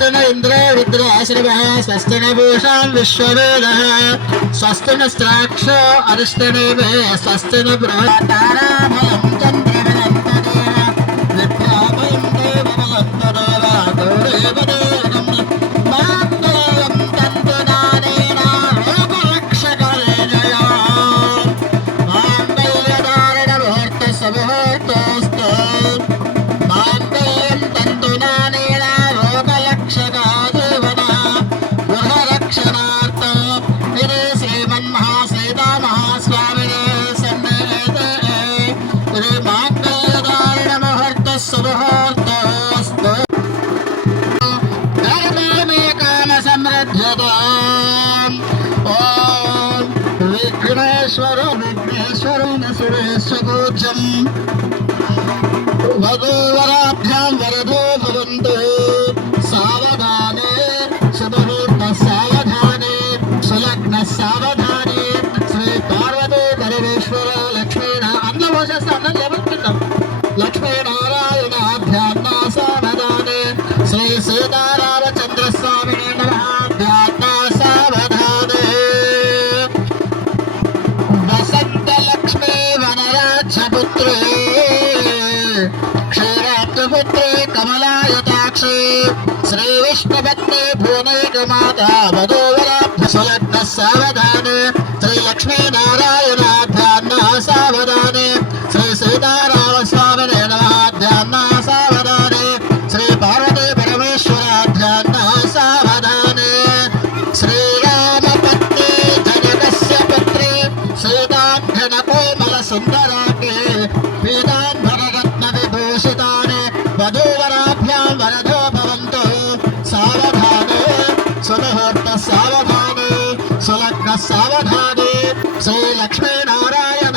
स्वस्ति न इंद्रो रुद्राश्रवः स्वस्ति न पूषा विश्ववेदः स्वस्ति नस्त्राक्षो अरिष्टनेमे स्वस्ति न बृहत्ताराभयं चन्द्रबलं तदेव विद्याभयं देवबलं तदेव गौरवदेवं माङ्गल्यं तन्तुदानेन लोकरक्षकरे जया माङ्गल्यधारण मुहूर्तसमुहूर्तोऽस्तु माङ्गल्यं तन्तुदानेन लोकरक्षका देवना गृहरक्षणार्थं इति श्रीमन्महासीतामहास्वामिने सन्निहिते इति माङ्गल्यधारण मुहूर्तसमुहूर्तोऽस्तु समृद्धताम् ॐ विघ्नेश्वर विघ्नेश्वरेण सुरेशगोचम् वधूवराभ्यां वरदो भवन्तु सावधाने सुमुहूर्तः सावधाने सुलग्नः सावधाने श्री पार्वती परमेश्वर लक्ष्मीण अन्नभोजस्य अन्न लेवन्तितं लक्ष्मीनारायणाभ्यान्ना सावधाने श्री सीतारामचन्द्रस्वामिने नमः ध्यात्मा सावधाने वसन्तलक्ष्मी वनराज्यपुत्रे क्षीराब्धपुत्रे कमलायताक्षे श्रीविष्णुपत्नी भुवनैकमाता वधूवराभ्य सुलग्नः सावधाने श्रीलक्ष्मीनारायणाभ्यान्ना सावधाने श्री सीतारामस्वामिने नमः ध्यात्मा सावधाने श्री पार्वती परमेश्वराभ्यान्ना सावधाने श्रीरामपत्नी जनकस्य पुत्री सीताङ्घ्नकोमलसुन्दराके पीताम्बररत्नविभूषितानि वधूवराभ्यां वरदो भवन्तु सावधाने सुमुहूर्तः सावधाने सुलग्नः सावधाने श्रीलक्ष्मीनारायण